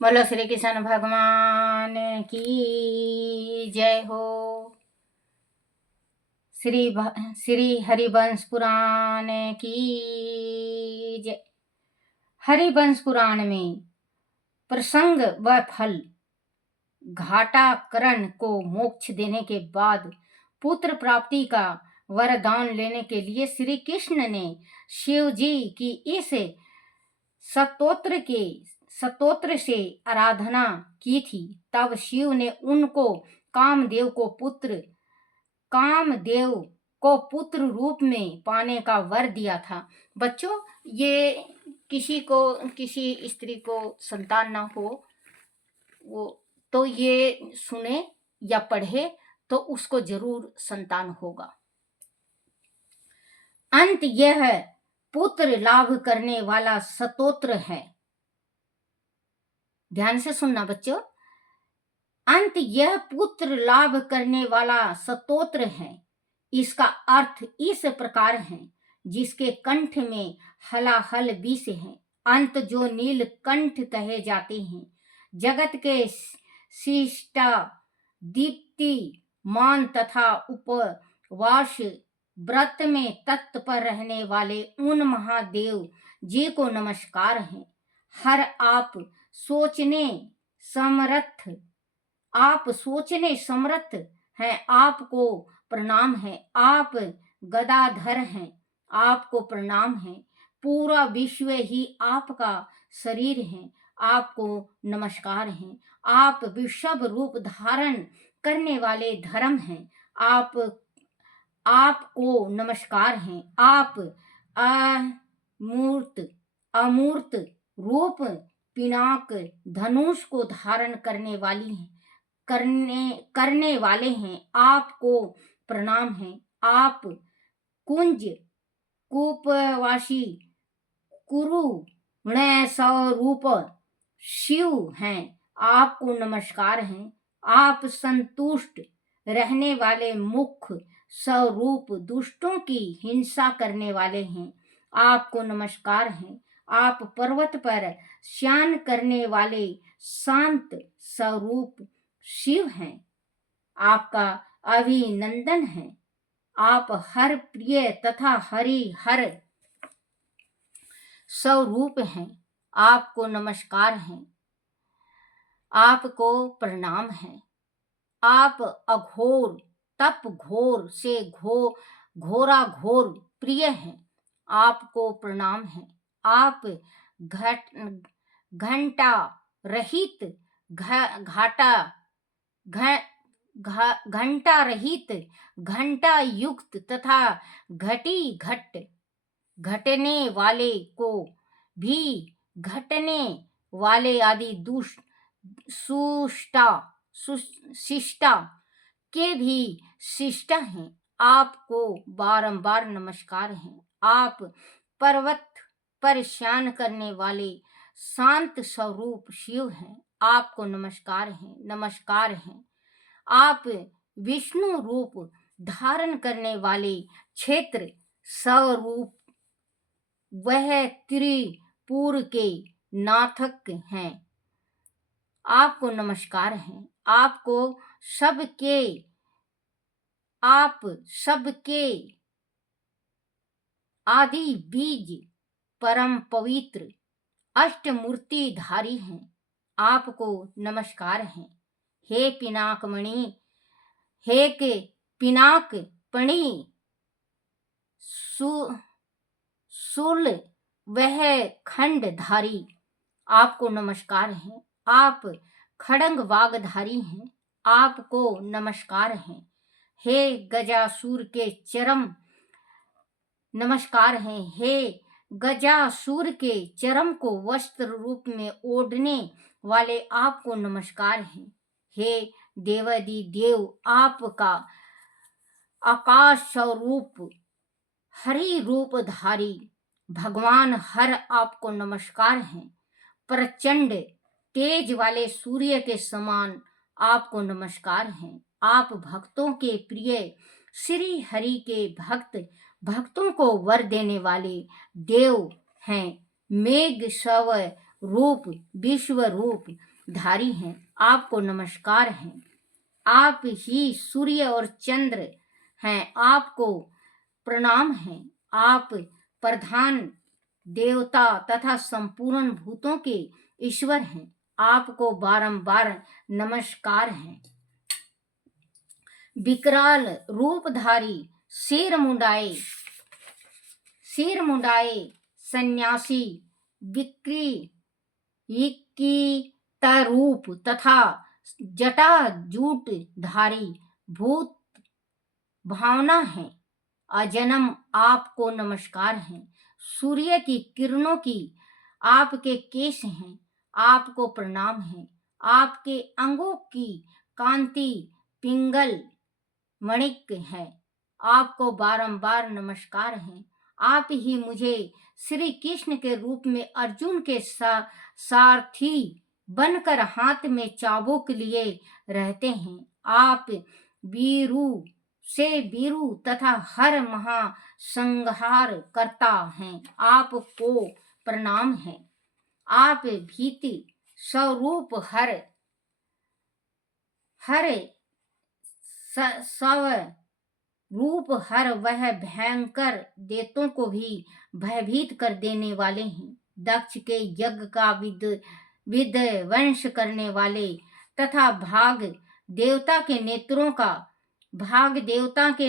बोलो श्री कृष्ण भगवान की जय हो। श्री हरिवंश पुराण की जय। हरिवंश पुराण में प्रसंग व फल। घाटाकरण को मोक्ष देने के बाद पुत्र प्राप्ति का वरदान लेने के लिए श्री कृष्ण ने शिव जी की इस स्तोत्र से आराधना की थी। तब शिव ने उनको कामदेव को पुत्र रूप में पाने का वर दिया था। बच्चों, ये किसी स्त्री को संतान ना हो वो तो ये सुने या पढ़े तो उसको जरूर संतान होगा। अंत यह पुत्र लाभ करने वाला स्तोत्र है। ध्यान से सुनना बच्चों। अंत यह पुत्र लाभ करने वाला स्तोत्र है। इसका अर्थ इस प्रकार है, जिसके कंठ में हलाहल विष है, अंत जो नीलकंठ कहे जाते हैं। जगत के शिष्टा दीप्ति मान तथा उपवास व्रत में तत्पर रहने वाले उन महादेव जी को नमस्कार है। हर आप सोचने समर्थ हैं, आपको प्रणाम है। आप गदाधर हैं, आपको प्रणाम है। पूरा विश्व ही आपका शरीर है, आपको नमस्कार है। आप विषभ रूप धारण करने वाले धर्म हैं, आपको नमस्कार है। आप अमूर्त रूप पिनाक धनुष को धारण करने वाले हैं, आपको प्रणाम है। आप कुंज कूपवासी कुरु स्वरूप शिव हैं, आपको नमस्कार है। आप संतुष्ट रहने वाले मुख स्वरूप दुष्टों की हिंसा करने वाले हैं, आपको नमस्कार है। आप पर्वत पर शयन करने वाले शांत स्वरूप शिव हैं, आपका अभिनंदन है। आप हर प्रिय तथा हरि स्वरूप हैं, आपको नमस्कार है, आपको प्रणाम है। आप अघोर तप घोर से घोरा घोर प्रिय हैं, आपको प्रणाम है। आप घंटा रहित घंटा रहित घंटा युक्त तथा घटने वाले को भी घटने वाले आदि शिष्टा के भी शिष्टा हैं, आपको बारंबार नमस्कार है। आप पर्वत पर शयन करने वाले शांत स्वरूप शिव हैं, आपको नमस्कार है। आप विष्णु रूप धारण करने वाले क्षेत्र स्वरूप वह त्रिपुर के नाथक हैं, आपको नमस्कार है। आप सबके आदि बीज परम पवित्र अष्टमूर्ति धारी हैं, आपको नमस्कार है। हे पिनाक पणि शूल वह खंडधारी, आपको नमस्कार है। आप खड़ंग वागधारी हैं, आपको नमस्कार है। हे गजासुर के चरम नमस्कार है। हे गजासुर के चरम को वस्त्र रूप में ओढ़ने वाले आपको नमस्कार है। हे देवादि देव, आपका आकाश स्वरूप हरि रूप धारी भगवान हर आपको नमस्कार है। प्रचंड तेज वाले सूर्य के समान आपको नमस्कार है। आप भक्तों के प्रिय श्री हरि के भक्तों को वर देने वाले देव हैं। मेघ सव रूप विश्व रूप धारी हैं, आपको नमस्कार है। आप ही सूर्य और चंद्र हैं, आपको प्रणाम है। आप प्रधान देवता तथा संपूर्ण भूतों के ईश्वर हैं, आपको बारंबार नमस्कार है। विकराल रूपधारी सिर मुंडाए सन्यासी विकृत रूप तथा जटा जूट धारी भूत भावना है, अजन्म आपको नमस्कार है। सूर्य की किरणों की आपके केश हैं, आपको प्रणाम है। आपके अंगों की कांति पिंगल मणिक है, आपको बारंबार नमस्कार है। आप ही मुझे श्री कृष्ण के रूप में अर्जुन के सारथी बनकर हाथ में चाबुक लिए रहते हैं। आप वीरू तथा हर महासंहार करता हैं, आपको प्रणाम है। आप भीति स्वरूप हर सव रूप हर वह भयंकर देवतों को भी भयभीत कर देने वाले हैं। दक्ष के यज्ञ का विध्वंस करने वाले तथा भाग देवता के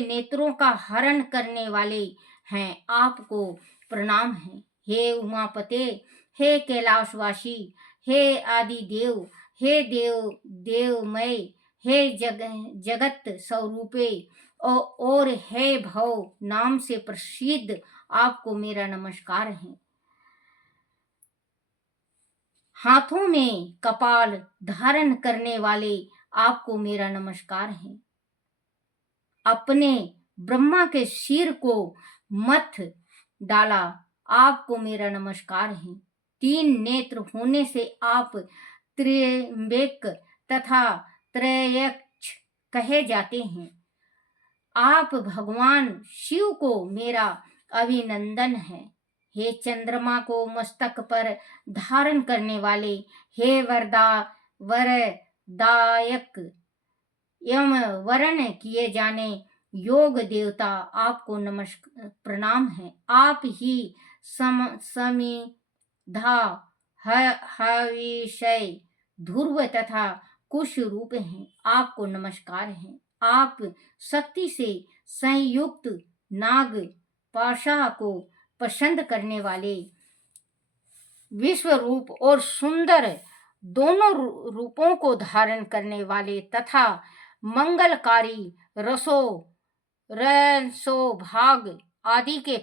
नेत्रों का हरण करने वाले हैं, आपको प्रणाम है। हे उमापते, हे कैलाशवासी, हे आदि देव, हे देवमय, हे जगत स्वरूपे और हे भव नाम से प्रसिद्ध, आपको मेरा नमस्कार है। हाथों में कपाल धारण करने वाले, आपको मेरा नमस्कार है। अपने ब्रह्मा के सिर को मथ डाला, आपको मेरा नमस्कार है। 3 नेत्र होने से आप त्र्यंबक तथा त्रयक्ष कहे जाते हैं। आप भगवान शिव को मेरा अभिनंदन है। हे चंद्रमा को मस्तक पर धारण करने वाले, हे वरदायक यम वर्ण किए जाने योग देवता, आपको नमस्कार प्रणाम है। आप ही समिधा हविषय ध्रुव तथा कुश रूप हैं, आपको नमस्कार है। आप शक्ति से संयुक्त नाग पाशा को पसंद करने वाले, विश्व रूप और सुंदर दोनों रूपों को धारण करने वाले तथा मंगलकारी रसो भाग आदि के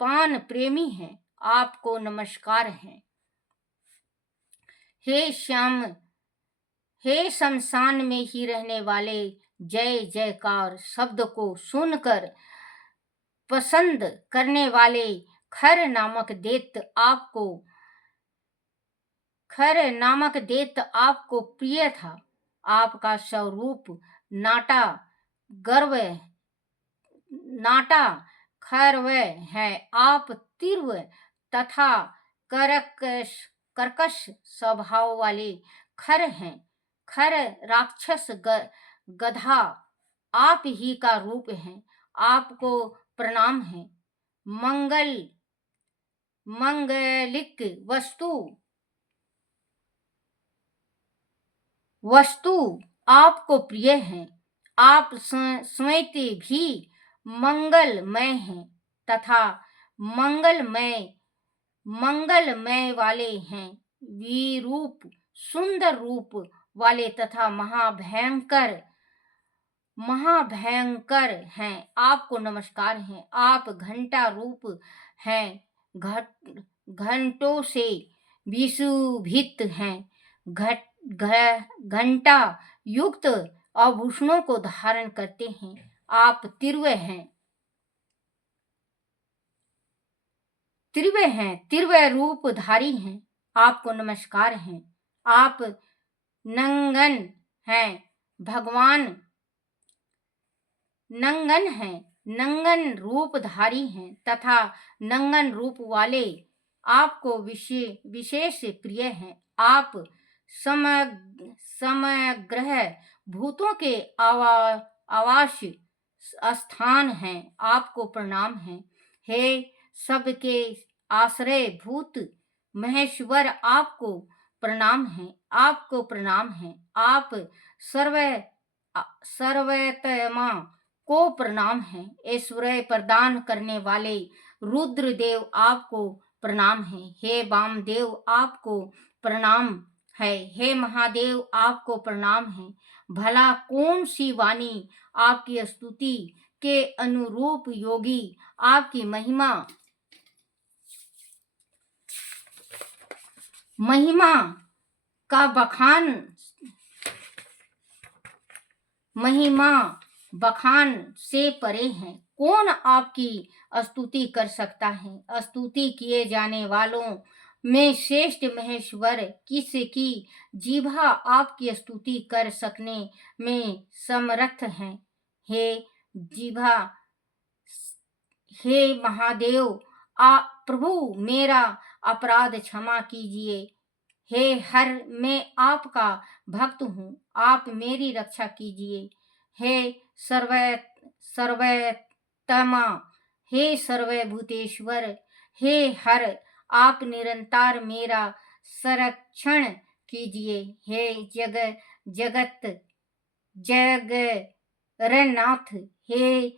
पान प्रेमी हैं, आपको नमस्कार है। हे शमशान में ही रहने वाले, जय जयकार शब्द को सुनकर पसंद करने वाले खर नामक आपको प्रिय था। आपका स्वरूप नाटा खरव है। आप तीव्र तथा कर्कश स्वभाव वाले खर हैं। खर राक्षस गधा आप ही का रूप है, आपको प्रणाम है। मंगलिक वस्तु आपको प्रिय है। आप स्वयं भी मंगलमय हैं तथा मंगलमय वाले हैं। विरूप सुंदर रूप वाले तथा महाभयंकर हैं, आपको नमस्कार है। आप घंटा रूप हैं, घंटों से विशोभित हैं। घंटा युक्त आभूषणों को धारण करते हैं, आप त्रिव्य रूपधारी हैं, आपको नमस्कार है। आप नंगन हैं, भगवान नंगन रूपधारी हैं तथा नंगन रूप वाले आपको विशेष प्रिय हैं। आप समग्र भूतों के आवास स्थान हैं। आपको प्रणाम है। हे सबके आश्रय भूत महेश्वर, आपको प्रणाम है। आपको प्रणाम है। आप सर्व सर्वतमा को प्रणाम है। ऐश्वर्य प्रदान करने वाले रुद्रदेव, आपको प्रणाम है। हे वामदेव, आपको प्रणाम है। हे महादेव, आपको प्रणाम है। भला कौन सी वाणी आपकी स्तुति के अनुरूप योगी आपकी महिमा का बखान से परे है। कौन आपकी स्तुति कर सकता है? स्तुति किए जाने वालों में श्रेष्ठ महेश्वर, किसकी जीभा आपकी स्तुति कर सकने में समर्थ है? हे जीभा, हे महादेव, प्रभु मेरा अपराध क्षमा कीजिए। हे हर, मैं आपका भक्त हूँ, आप मेरी रक्षा कीजिए। हे सर्वोत्तमा, हे सर्वभूतेश्वर, हे हर, आप निरंतर मेरा संरक्षण कीजिए। हे जगत जगन्नाथ, हे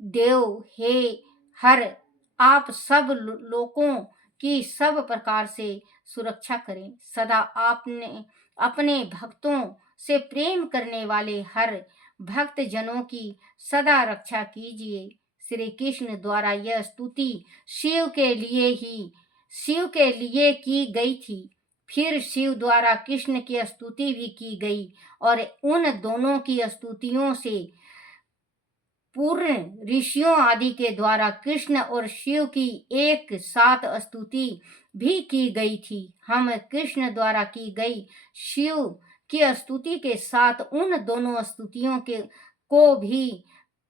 देव, हे हर, आप सब लोगों की सब प्रकार से सुरक्षा करें। सदा आपने अपने भक्तों से प्रेम करने वाले हर भक्त जनों की सदा रक्षा कीजिए। श्री कृष्ण द्वारा यह स्तुति शिव के लिए की गई थी। फिर शिव द्वारा कृष्ण की स्तुति भी की गई और उन दोनों की स्तुतियों से पूर्ण ऋषियों आदि के द्वारा कृष्ण और शिव की एक साथ स्तुति भी की गई थी। हम कृष्ण द्वारा की गई शिव की स्तुति के साथ उन दोनों स्तुतियों को भी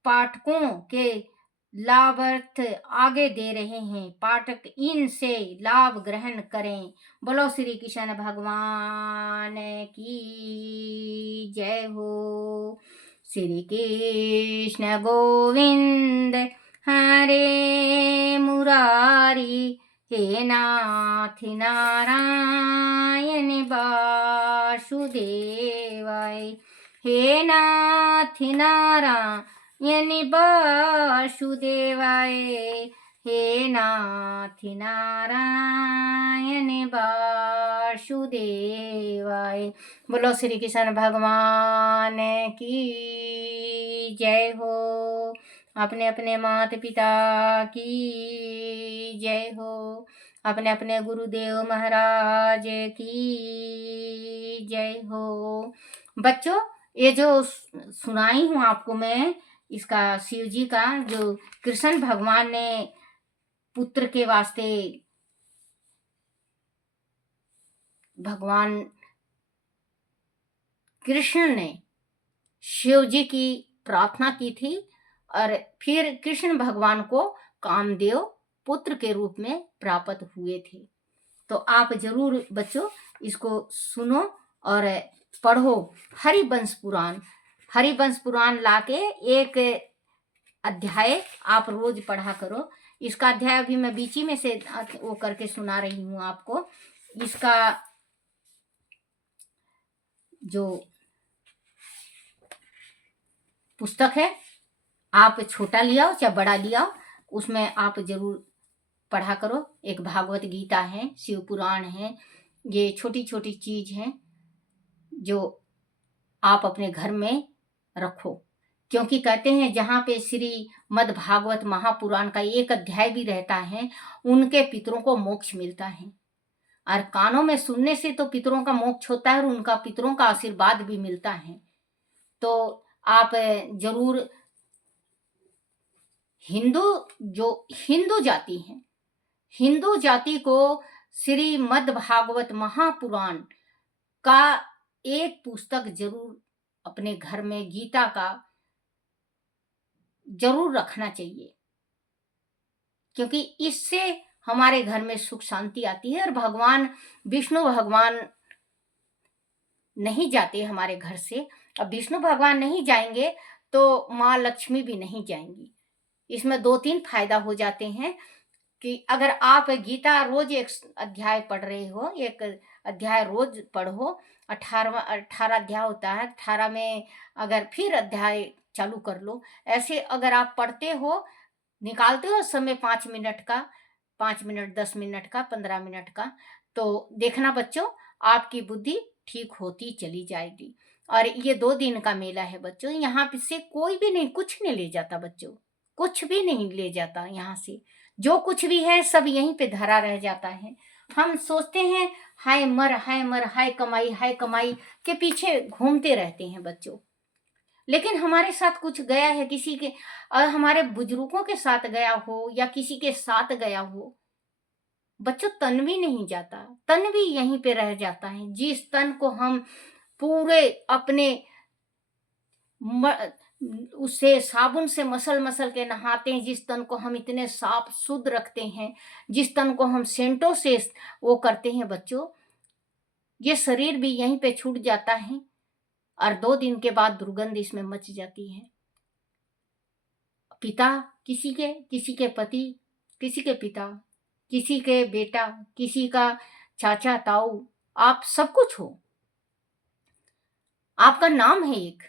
पाठकों के लाभार्थ आगे दे रहे हैं। पाठक इनसे लाभ ग्रहण करें। बोलो श्री कृष्ण भगवान की जय हो। श्री कृष्ण गोविंद हरे मुरारी, हे नाथ नारायण वासुदेवाय, हे नाथ नारायण वासुदेवाय, हे नाथ नारायण वासुदेवाय। बोलो श्री कृष्ण भगवान की जय हो। अपने अपने माता पिता की जय हो। अपने अपने गुरुदेव महाराज की जय हो। बच्चों, ये जो सुनाई हूँ आपको मैं, इसका शिव जी का जो कृष्ण भगवान ने पुत्र के वास्ते भगवान कृष्ण ने शिव जी की प्रार्थना की थी और फिर कृष्ण भगवान को कामदेव पुत्र के रूप में प्राप्त हुए थे। तो आप जरूर बच्चों इसको सुनो और पढ़ो। हरिवंश पुराण लाके एक अध्याय आप रोज पढ़ा करो। इसका अध्याय अभी मैं बीची में से वो करके सुना रही हूँ आपको। इसका जो पुस्तक है, आप छोटा लिया चाहे बड़ा लिया, उसमें आप जरूर पढ़ा करो। एक भागवत गीता है, शिव पुराण है। ये छोटी छोटी चीज है जो आप अपने घर में रखो, क्योंकि कहते हैं जहाँ पे श्री मद् भागवत महापुराण का एक अध्याय भी रहता है, उनके पितरों को मोक्ष मिलता है। और कानों में सुनने से तो पितरों का मोक्ष होता है और उनका पितरों का आशीर्वाद भी मिलता है। तो आप जरूर हिंदू जाति है, हिंदू जाति को श्रीमद् भागवत महापुराण का एक पुस्तक जरूर अपने घर में गीता का जरूर रखना चाहिए, क्योंकि इससे हमारे घर में सुख शांति आती है। और भगवान विष्णु भगवान नहीं जाते हमारे घर से। अब विष्णु भगवान नहीं जाएंगे तो माँ लक्ष्मी भी नहीं जाएंगी। इसमें 2-3 फायदा हो जाते हैं कि अगर आप गीता रोज एक अध्याय पढ़ रहे हो, एक अध्याय रोज पढ़ो, 18 अध्याय होता है, 18 में अगर फिर अध्याय चालू कर लो, ऐसे अगर आप पढ़ते हो, निकालते हो समय 5 मिनट का, 5 मिनट, 10 मिनट का, 15 मिनट का, तो देखना बच्चों आपकी बुद्धि ठीक होती चली जाएगी। और ये 2 दिन का मेला है बच्चों, यहाँ पे से कोई भी नहीं, कुछ नहीं ले जाता बच्चों, कुछ भी नहीं ले जाता यहाँ से। जो कुछ भी है सब यहीं पे धरा रह जाता है। हम सोचते हैं हाय मर, हाय मर, हाय कमाई के पीछे घूमते रहते हैं बच्चों। लेकिन हमारे साथ कुछ गया है, किसी के हमारे बुजुर्गों के साथ गया हो या किसी के साथ गया हो, बच्चों तन भी नहीं जाता, तन भी यहीं पे रह जाता है। जिस तन को हम पूरे अपने उससे साबुन से मसल मसल के नहाते हैं, जिस तन को हम इतने साफ शुद्ध रखते हैं, जिस तन को हम सेंटों से वो करते हैं बच्चों, ये शरीर भी यहीं पे छूट जाता है और 2 दिन के बाद दुर्गंध इसमें मच जाती है। पिता किसी के पति, किसी के पिता, किसी के बेटा, किसी का चाचा ताऊ, आप सब कुछ हो। आपका नाम है एक,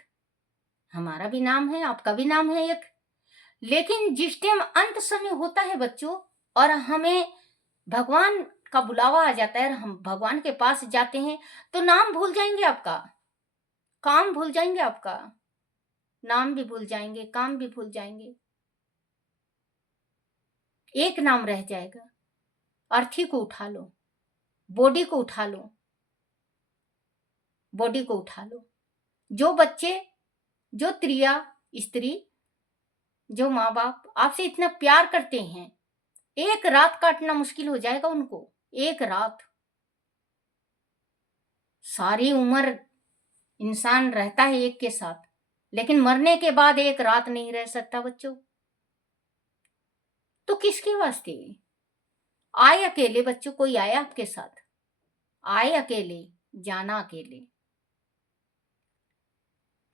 हमारा भी नाम है, आपका भी नाम है एक। लेकिन जिस टाइम अंत समय होता है बच्चों और हमें भगवान का बुलावा आ जाता है और हम भगवान के पास जाते हैं, तो नाम भूल जाएंगे आपका, काम भूल जाएंगे आपका, नाम भी भूल जाएंगे, काम भी भूल जाएंगे। एक नाम रह जाएगा, अर्थी को उठा लो, बॉडी को उठा लो, बॉडी को उठा लो। जो बच्चे, जो त्रिया स्त्री, जो माँ बाप आपसे इतना प्यार करते हैं, एक रात काटना मुश्किल हो जाएगा उनको, एक रात। सारी उम्र इंसान रहता है एक के साथ, लेकिन मरने के बाद एक रात नहीं रह सकता बच्चों। तो किसके वास्ते आए अकेले बच्चों? कोई आया आपके साथ, आए अकेले, जाना अकेले।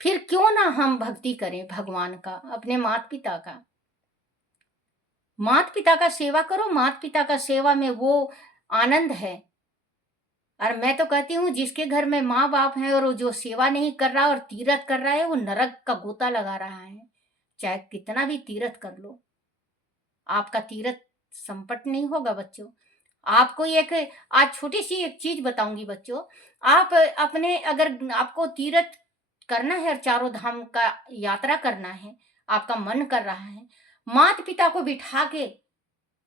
फिर क्यों ना हम भक्ति करें भगवान का, अपने माता पिता का। माता पिता का सेवा करो, माता पिता का सेवा में वो आनंद है। और मैं तो कहती हूँ जिसके घर में माँ बाप है और वो जो सेवा नहीं कर रहा और तीरथ कर रहा है, वो नरक का गोता लगा रहा है। चाहे कितना भी तीरथ कर लो, आपका तीरथ संपट नहीं होगा बच्चों। आपको एक आज छोटी सी एक चीज बताऊंगी बच्चों। आप अपने, अगर आपको तीरथ करना है और चारों धाम का यात्रा करना है, आपका मन कर रहा है, माता पिता को बिठा के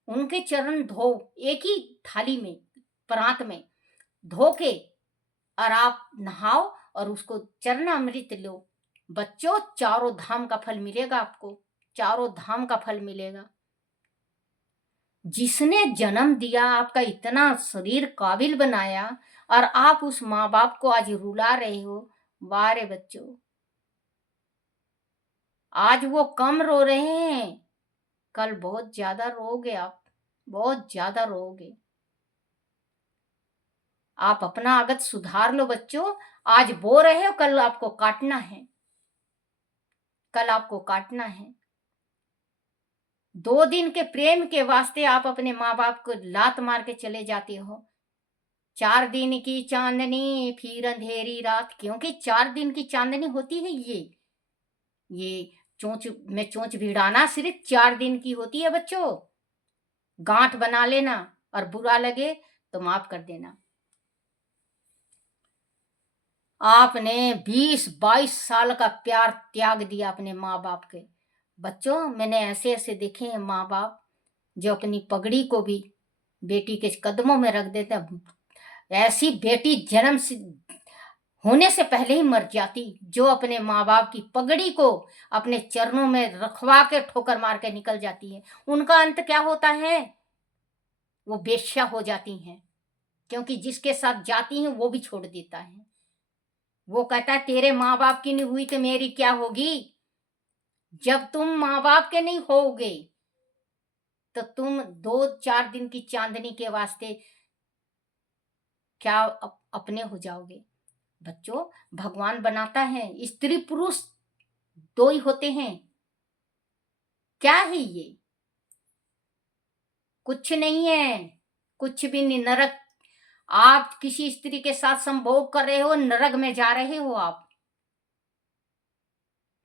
उनके चरण धो, एक ही थाली में, परात में धो के, और आप नहाओ और उसको चरणामृत लो बच्चों। चारों धाम का फल मिलेगा आपको, चारों धाम का फल मिलेगा। जिसने जन्म दिया, आपका इतना शरीर काबिल बनाया, और आप उस माँ बाप को आज रुला रहे हो। वाह रे बच्चों, आज वो कम रो रहे हैं, कल बहुत ज्यादा रोगे आप, बहुत ज्यादा रोगे। आप अपना आदत सुधार लो बच्चों। आज बो रहे हो, कल आपको काटना है, कल आपको काटना है। 2 दिन के प्रेम के वास्ते आप अपने माँ बाप को लात मार के चले जाते हो। 4 दिन की चांदनी फिर अंधेरी रात, क्योंकि 4 दिन की चांदनी होती है ये चोंच में चोंच भिड़ाना सिर्फ 4 दिन की होती है बच्चों। गांठ बना लेना और बुरा लगे तो माफ कर देना। आपने 20-22 साल का प्यार त्याग दिया अपने माँ बाप के। बच्चों मैंने ऐसे ऐसे देखे हैं माँ बाप जो अपनी पगड़ी को भी बेटी के कदमों में रख देते हैं। ऐसी बेटी जन्म से होने से पहले ही मर जाती जो अपने माँ बाप की पगड़ी को अपने चरणों में रखवा के ठोकर मार के निकल जाती है। उनका अंत क्या होता है? वो बेश्या हो जाती हैं, क्योंकि जिसके साथ जाती हैं वो भी छोड़ देता है। वो कहता है तेरे माँ बाप की नहीं हुई तो मेरी क्या होगी। जब तुम माँ बाप के नहीं होगे, तो तुम 2-4 दिन की चांदनी के वास्ते क्या अपने हो जाओगे? बच्चों, भगवान बनाता है, स्त्री पुरुष 2 ही होते हैं। क्या है ये? कुछ नहीं है, कुछ भी नहीं। नरक, आप किसी स्त्री के साथ संभोग कर रहे हो, नरक में जा रहे हो आप।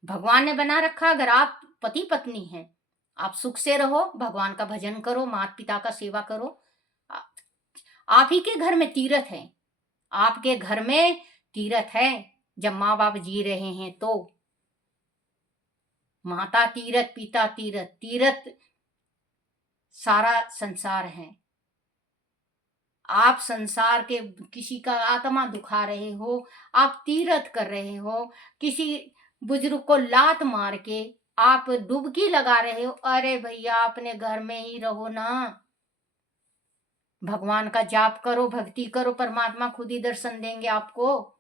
भगवान ने बना रखा, अगर आप पति पत्नी हैं, आप सुख से रहो, भगवान का भजन करो, माता पिता का सेवा करो। आ- आप ही के घर में तीर्थ है, आपके घर में तीर्थ है। जब माँ बाप जी रहे हैं तो माता तीर्थ, पिता तीर्थ, तीर्थ सारा संसार है। आप संसार के किसी का आत्मा दुखा रहे हो, आप तीर्थ कर रहे हो, किसी बुजुर्ग को लात मार के आप डुबकी लगा रहे हो। अरे भैया, अपने घर में ही रहो ना, भगवान का जाप करो, भक्ति करो, परमात्मा खुद ही दर्शन देंगे आपको।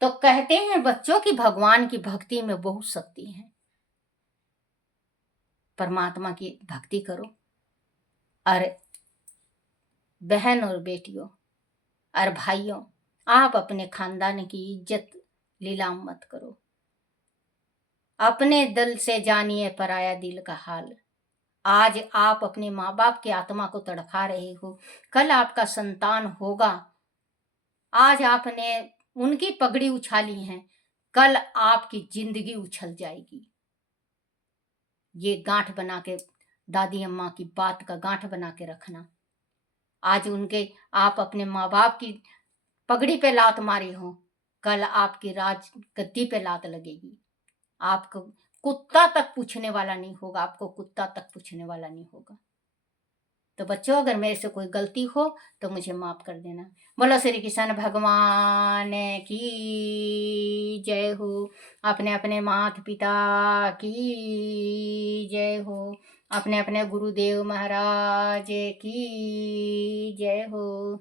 तो कहते हैं बच्चों कि भगवान की भक्ति में बहुत शक्ति है। परमात्मा की भक्ति करो। और बहन और बेटियों और भाइयों, आप अपने खानदान की इज्जत नीलाम मत करो। अपने दिल से जानिए पराया दिल का हाल। आज आप अपने माँ बाप की आत्मा को तड़पा रहे हो, कल आपका संतान होगा। आज आपने उनकी पगड़ी उछाली है, कल आपकी जिंदगी उछल जाएगी। ये गांठ बना के, दादी अम्मा की बात का गांठ बना के रखना। आज उनके, आप अपने माँ बाप की पगड़ी पे लात मारी हो, कल आपकी राज गद्दी पे लात लगेगी। आपको कुत्ता तक पूछने वाला नहीं होगा, आपको कुत्ता तक पूछने वाला नहीं होगा। तो बच्चों, अगर मेरे से कोई गलती हो तो मुझे माफ कर देना। बोलो श्री कृष्ण भगवान की जय हो। अपने अपने माता पिता की जय हो। अपने अपने गुरुदेव महाराज की जय हो।